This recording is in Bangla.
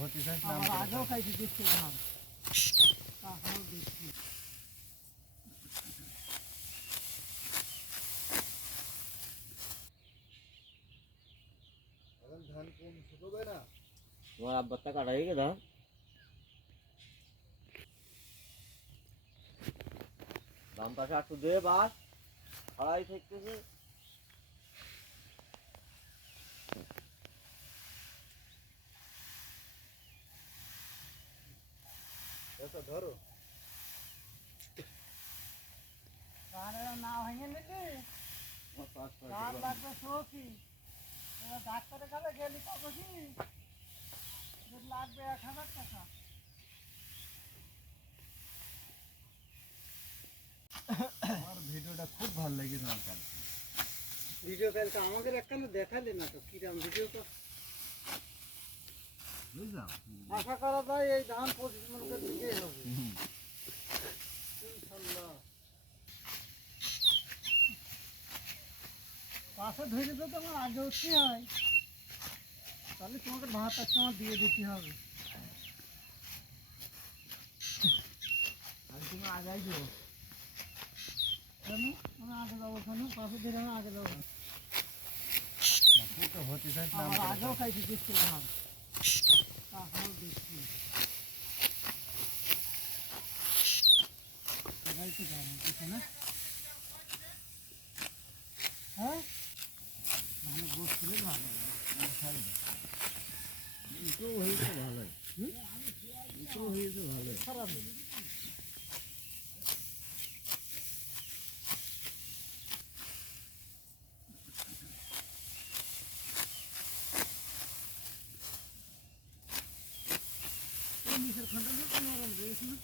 হতে চাস না আমার আগেও খাইছি দেখছি ধান তারপরেও দেখছি এখন ধান কম শুকোবে না তোমার আব্বারটা কাটা হয়ে গেল বাম পাশে আটটু দিয়ে বাস ছড়াই থাকতেছে এটা ধরো। তাহলে না ভেঙে নিলি তার লাগবে সৌকি এবার ডাক্তারের কাছে গেলি কত কি লাগবে এক হাজার টাকা। আমার ভিডিওটা খুব ভালো লেগেছে আমার কাছে। ভিডিও কালকে আমাদের একখানে দেখালে না তো কিরাম ভিডিও তো? আশা করা যায় এই ধান পঁচিশ মিনিটের দিকেই হবে। পাশে ধরে তো তোমার আগে উঠতে হয়। তাহলে তোমাকে ভাতটা সময় দিয়ে দিতে হবে। আমি তুমি আগাই দিও কেন? আমি আগে যাব কেন? পাশে ধরে আমি আগে যাব। আগেও খাইছি দেখছি ধান তারপরেও দেখছি সবাই তো জানে কিছু না হ্যাঁ মানে বসলে ভালো এটাও হয়েছে এটাও হয়েছে ভালো খারাপ না। এই নিচের খন্ডটা তো নরম রয়েছে না